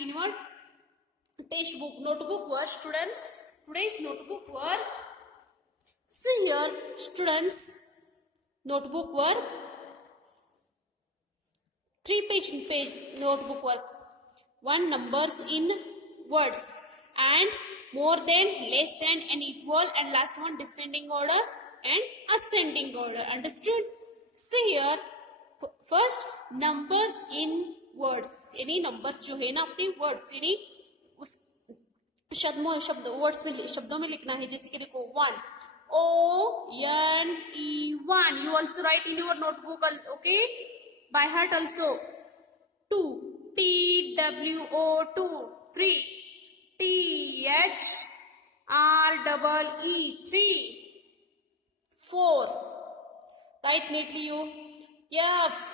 in your textbook notebook work, students. Today's notebook work. See here, students. Notebook work. 3-page notebook work. 1 numbers in words and more than, less than, and equal, and last one descending order and ascending order. Understood? See here, first numbers in words, यानी numbers जो है ना अपने words यानी उस शब्दों में लिखना है. जैसे कि देखो 1 ONE 1. You also write in your notebook, okay, by heart also. 2 TWO 2. 3 THREE 3. 4 write neatly you.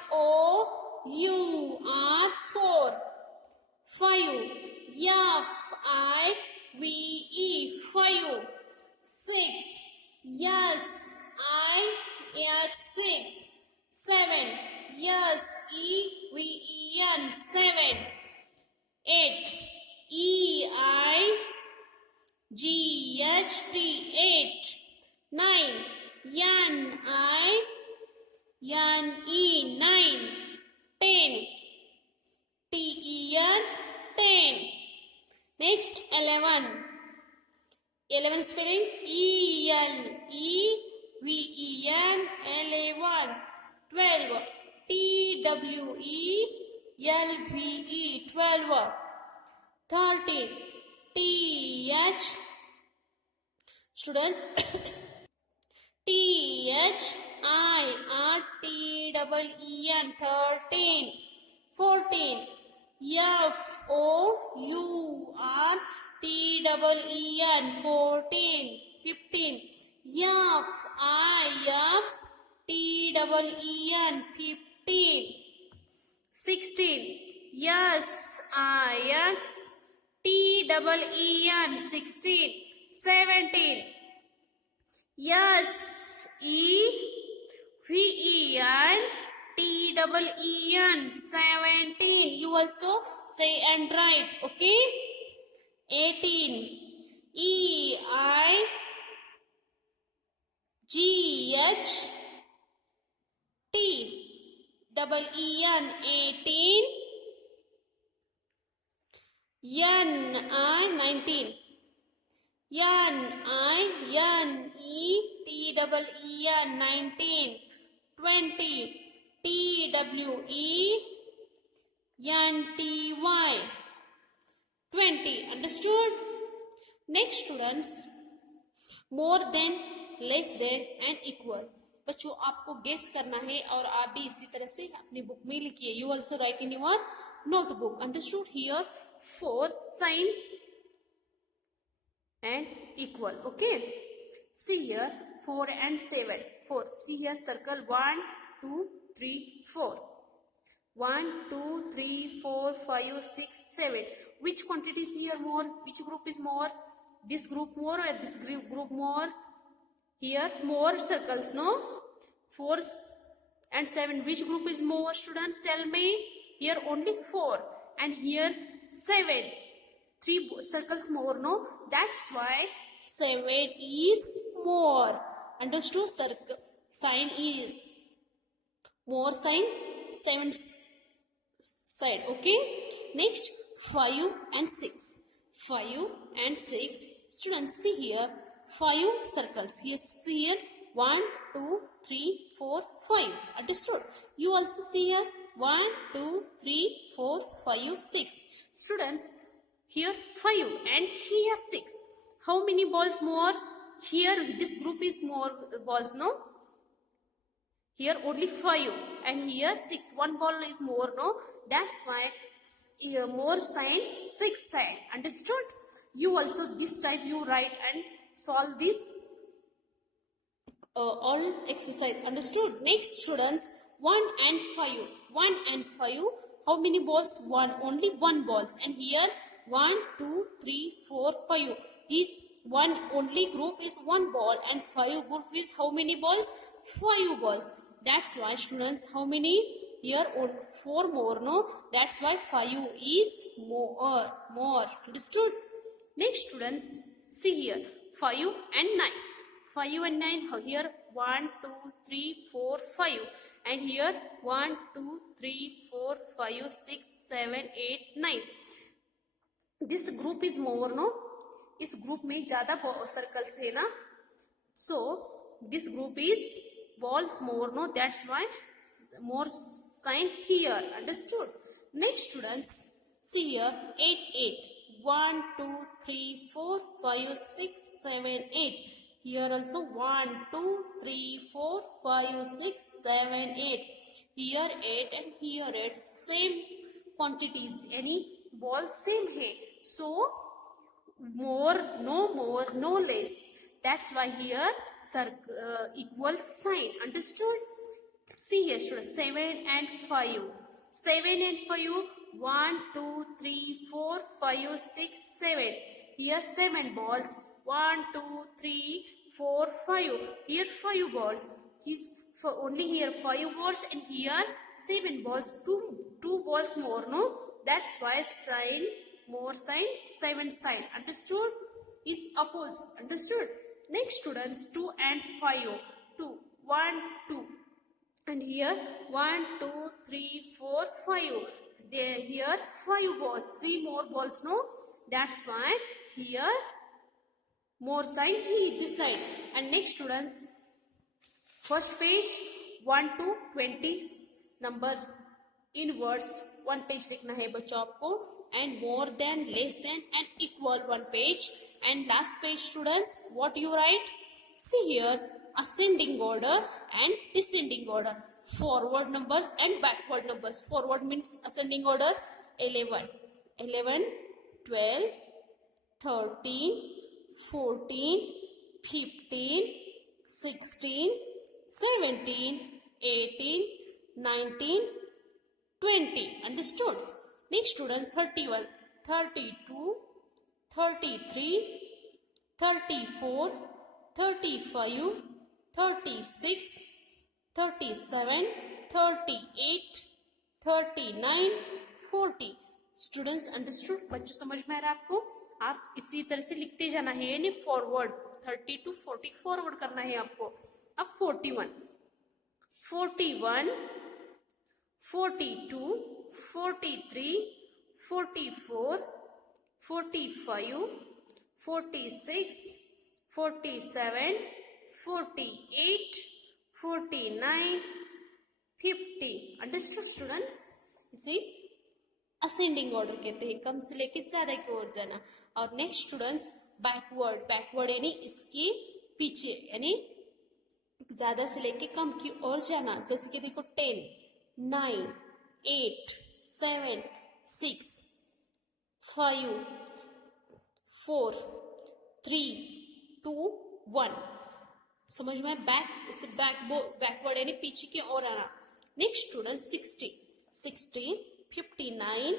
FOUR 4. 5 FIVE 5. 6 SIX 6. 7 SEVEN 7. 8 EIGHT 8. 9 NINE 9. 10 TEN 10. Next 11 spelling ELEVEN 11. 12 TWELVE 12. 13 TH students THIRTEEN 13. 14 FOURTEEN 14. 15 FIFTEEN 15. 16 SIXTEEN 16. 17 SEVENTEEN 17. You also say and write, okay. 18 EIGHTEEN 18. NI 19. NINETEEN 19. 20 TWENTY 20. Understood? Next students, more than, less than and equal. बच्चों आपको guess करना है और आप भी इसी तरह से अपनी बुक में लिखिए. You also write in your notebook. Understood? Here 4 sign and equal. Okay. See here 4 and 7. 4. See here circle 1 2 3 4. 1 2 3 4 5 6 7. Which quantity is here more? Which group is more? This group more or this group more? Here more circles, no? 4 and 7. Which group is more, students? Tell me. Here only 4 and here 7. 3 circles more, no? That's why 7 is more. Understood? Circle sign is more sign 7 side. Okay. Next 5 and 6. 5 and 6. Students, see here 5 circles. Yes, see here 1 2 3 4 5. Understood? You also see here 1 2 3 4 5 6. Students, here 5 and here 6. How many balls more? Here this group is more balls, no? Here only 5 and here 6. 1 ball is more, no? That's why here more sign 6 sign. Understood? You also this type you write and solve this all exercise. Understood? Next students, 1 and 5. 1 and 5. How many balls? 1. Only 1 balls. And here 1 2 3 4 5. Is one only group is 1 ball and 5 group is how many balls? 5 balls. That's why students, how many? here on 4 more, no, that's why 5 is more. Understood? Next students, see here 5 and 9. 5 and 9, here 1 2 3 4 5, and here 1 2 3 4 5 6 7 8 9. This group is more, no, इस group में ज्यादा circles है ना, so this group is balls more, no, that's why more sign here. Understood? Next students, see here 8 8, 1 2 3 4 5 6 7 8. Here also 1 2 3 4 5 6 7 8. Here 8 and here 8, same quantities, any ball same है, so more, no less. That's why here equal sign. Understood? See here students, 7 and 5. 7 and 5, 1 2 3 4 5 6 7. Here 7 balls, 1 2 3 4 5. Here 5 balls. He's for only here 5 balls, and here 7 balls. Two balls more, no? That's why sign more sign, 7 sign. Understood? Is opposite. Understood? Next students, 2 and 5. 2, 1 2, and here 1 2 3 4 5. There here 5 balls, 3 more balls, no? That's why here more sign this side. And next students, first page 1 to 20 number in words, 1 page लिखना है बच्चों आपको, and more than, less than and equal 1 page. And last page students, what you write? See here ascending order and descending order, forward numbers and backward numbers. Forward means ascending order, 11 11 12 13 14 15 16 17 18 19 20. Understood? Next students, 31 32 33 34 35 36 37 38 39 40. Students understood? बच्चों समझ में आ रहा है आपको? आप इसी तरह से लिखते जाना है, यानी फॉरवर्ड 30 to 40 फॉरवर्ड करना है आपको. अब 41 41 42 43 44 45 46 47 48 49 50. Understood students? इसी असेंडिंग ऑर्डर कहते हैं, कम से लेके ज्यादा की ओर जाना. और नेक्स्ट स्टूडेंट्स, बैकवर्ड. बैकवर्ड यानी इसके पीछे, यानी ज्यादा से लेके कम की ओर जाना. जैसे कि देखो 10 9 8 7 6 5 4 3 2 1. समझ में? बैकवर्ड यानी पीछे की ओर आना. Next student 60 60 59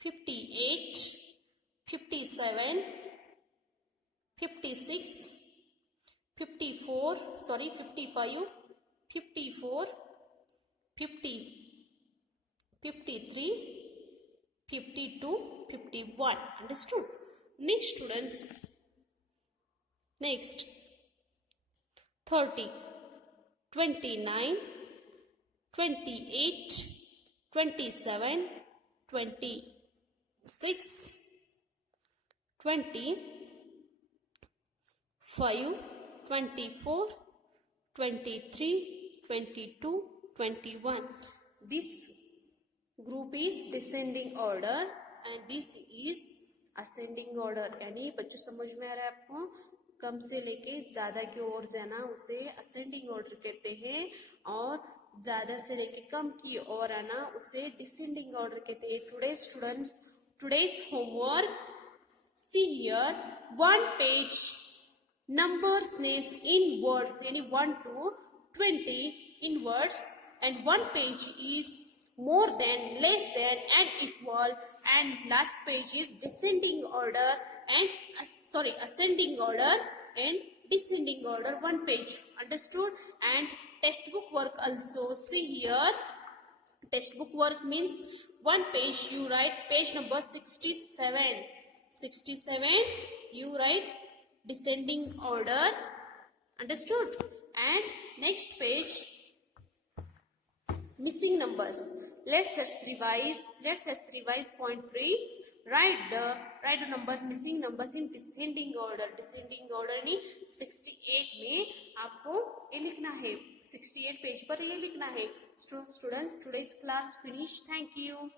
58 57 56 54 sorry 55 54 50 53 52 51. Understood? Next students, next 30 29 28 27 26 20 5 24 23 22 21. This group is descending order and this is ascending order. यानी बच्चों समझ में आ रहा है आपको? कम से लेके ज्यादा की ओर जाना उसे असेंडिंग ऑर्डर कहते हैं, और ज्यादा से लेके कम की ओर आना उसे डिसेंडिंग ऑर्डर कहते हैं. Today students, today's homework, see here 1 page numbers names in words, यानी 1 to 20 in words, and 1 page is more than, less than and equal, and last page is descending order and ascending order and descending order, 1 page. Understood? And textbook work also, see here Textbook work means one page you write page number 67. 67 you write descending order. Understood? And next page missing numbers. Let's revise point 3. Write the numbers, missing numbers in descending order. Descending orderに 68 में आपको ये लिखना है, 68 page पर ये लिखना है. Students, today's class finished. Thank you.